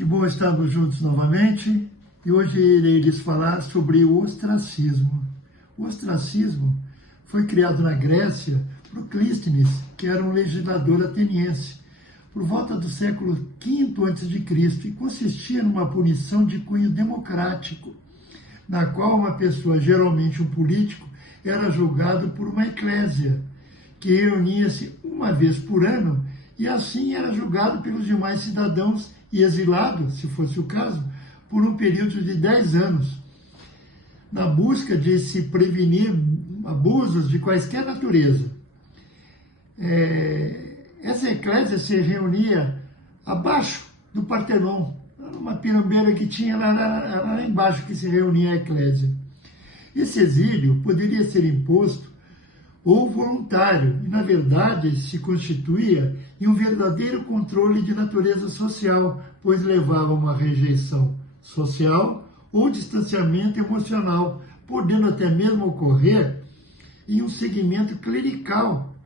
Que bom estarmos juntos novamente e hoje irei lhes falar sobre o ostracismo. O ostracismo foi criado na Grécia por Clístenes, que era um legislador ateniense, por volta do século V a.C. e consistia numa punição de cunho democrático, na qual uma pessoa, geralmente um político, era julgado por uma eclésia, que reunia-se uma vez por ano e assim era julgado pelos demais cidadãos e exilado, se fosse o caso, por um período de 10 anos, na busca de se prevenir abusos de quaisquer natureza. Essa eclésia se reunia abaixo do Partenon, numa pirambeira que tinha lá embaixo que se reunia a eclésia. Esse exílio poderia ser imposto ou voluntário, e na verdade se constituía em um verdadeiro controle de natureza social, pois levava a uma rejeição social ou distanciamento emocional, podendo até mesmo ocorrer em um segmento clerical,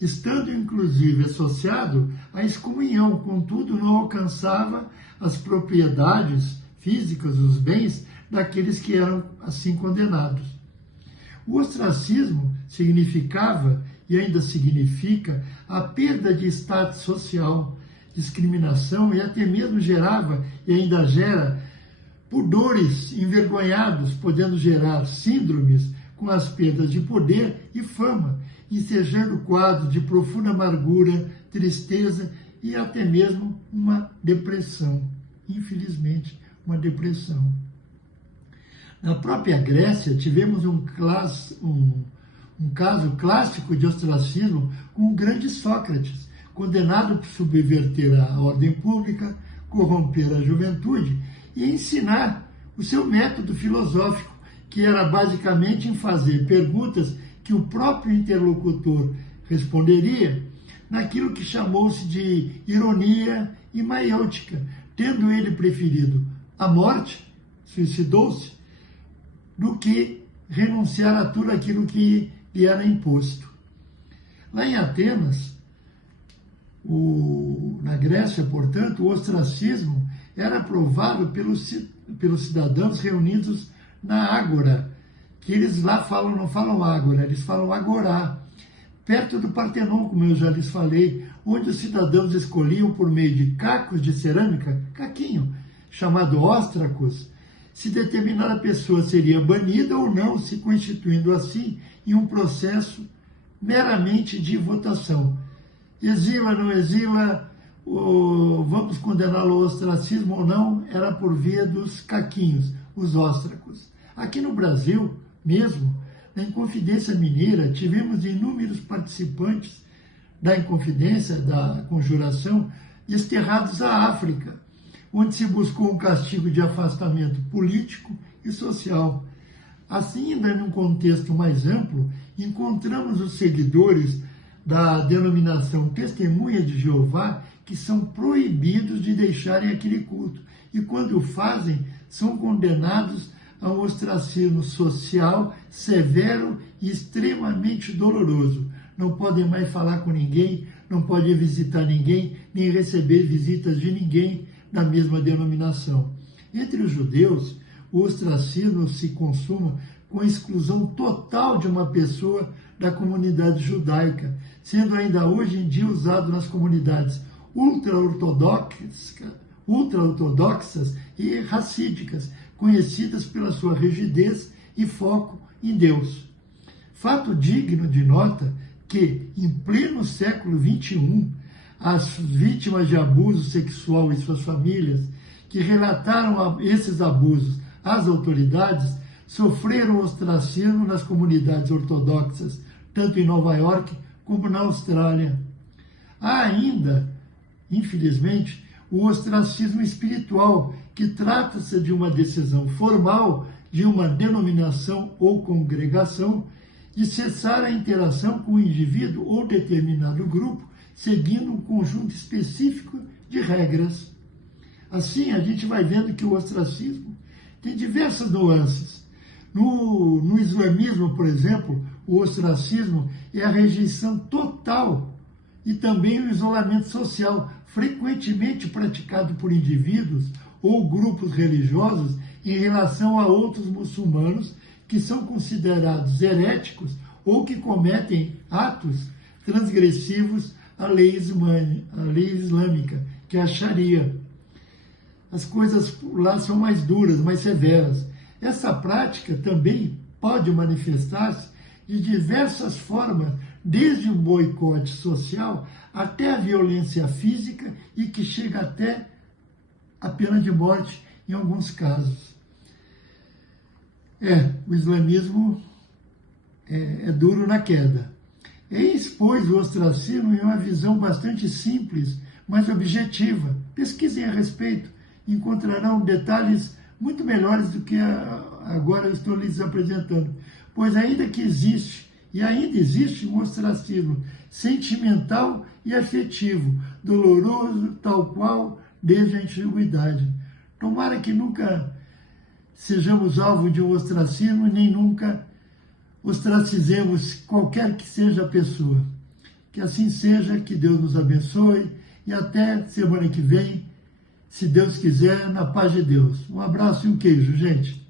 estando inclusive associado à excomunhão, contudo não alcançava as propriedades físicas, os bens daqueles que eram assim condenados. O ostracismo significava e ainda significa a perda de status social, discriminação e até mesmo gerava e ainda gera pudores envergonhados, podendo gerar síndromes com as perdas de poder e fama, ensejando o quadro de profunda amargura, tristeza e até mesmo uma depressão. Infelizmente, uma depressão. Na própria Grécia, tivemos um caso clássico de ostracismo com o grande Sócrates, condenado por subverter a ordem pública, corromper a juventude e ensinar o seu método filosófico, que era basicamente em fazer perguntas que o próprio interlocutor responderia naquilo que chamou-se de ironia e maiêutica, tendo ele preferido a morte, suicidou-se, do que renunciar a tudo aquilo que lhe era imposto. Lá em Atenas, na Grécia, portanto, o ostracismo era aprovado pelos cidadãos reunidos na Ágora, que eles lá não falam Ágora, eles falam Agorá, perto do Partenon, como eu já lhes falei, onde os cidadãos escolhiam por meio de cacos de cerâmica, caquinho, chamado óstracos, se determinada pessoa seria banida ou não, se constituindo assim em um processo meramente de votação. Exila, não exila, vamos condená-lo ao ostracismo ou não, era por via dos caquinhos, os óstracos. Aqui no Brasil mesmo, na Inconfidência Mineira, tivemos inúmeros participantes da Inconfidência, da Conjuração, desterrados à África, onde se buscou um castigo de afastamento político e social. Assim, ainda num contexto mais amplo, encontramos os seguidores da denominação Testemunha de Jeová que são proibidos de deixarem aquele culto e, quando o fazem, são condenados a um ostracismo social severo e extremamente doloroso. Não podem mais falar com ninguém, não podem visitar ninguém, nem receber visitas de ninguém da mesma denominação. Entre os judeus, o ostracismo se consuma com a exclusão total de uma pessoa da comunidade judaica, sendo ainda hoje em dia usado nas comunidades ultra-ortodoxas e racídicas, conhecidas pela sua rigidez e foco em Deus. Fato digno de nota que, em pleno século XXI, as vítimas de abuso sexual e suas famílias, que relataram esses abusos às autoridades, sofreram ostracismo nas comunidades ortodoxas, tanto em Nova York como na Austrália. Há ainda, infelizmente, o ostracismo espiritual, que trata-se de uma decisão formal de uma denominação ou congregação de cessar a interação com o indivíduo ou determinado grupo, seguindo um conjunto específico de regras. Assim, a gente vai vendo que o ostracismo tem diversas nuances. No islamismo, por exemplo, o ostracismo é a rejeição total e também o isolamento social, frequentemente praticado por indivíduos ou grupos religiosos em relação a outros muçulmanos que são considerados heréticos ou que cometem atos transgressivos à lei islâmica, que é a Sharia. As coisas lá são mais duras, mais severas. Essa prática também pode manifestar-se de diversas formas, desde o boicote social até a violência física e que chega até a pena de morte em alguns casos. O islamismo é duro na queda. Ele expôs o ostracismo em uma visão bastante simples, mas objetiva. Pesquisem a respeito, encontrarão detalhes muito melhores do que agora eu estou lhes apresentando. Pois ainda que existe, e ainda existe um ostracismo sentimental e afetivo, doloroso, tal qual desde a antiguidade. Tomara que nunca sejamos alvo de um ostracismo, nem nunca ostracizemos qualquer que seja a pessoa. Que assim seja, que Deus nos abençoe e até semana que vem, se Deus quiser, na paz de Deus. Um abraço e um queijo, gente.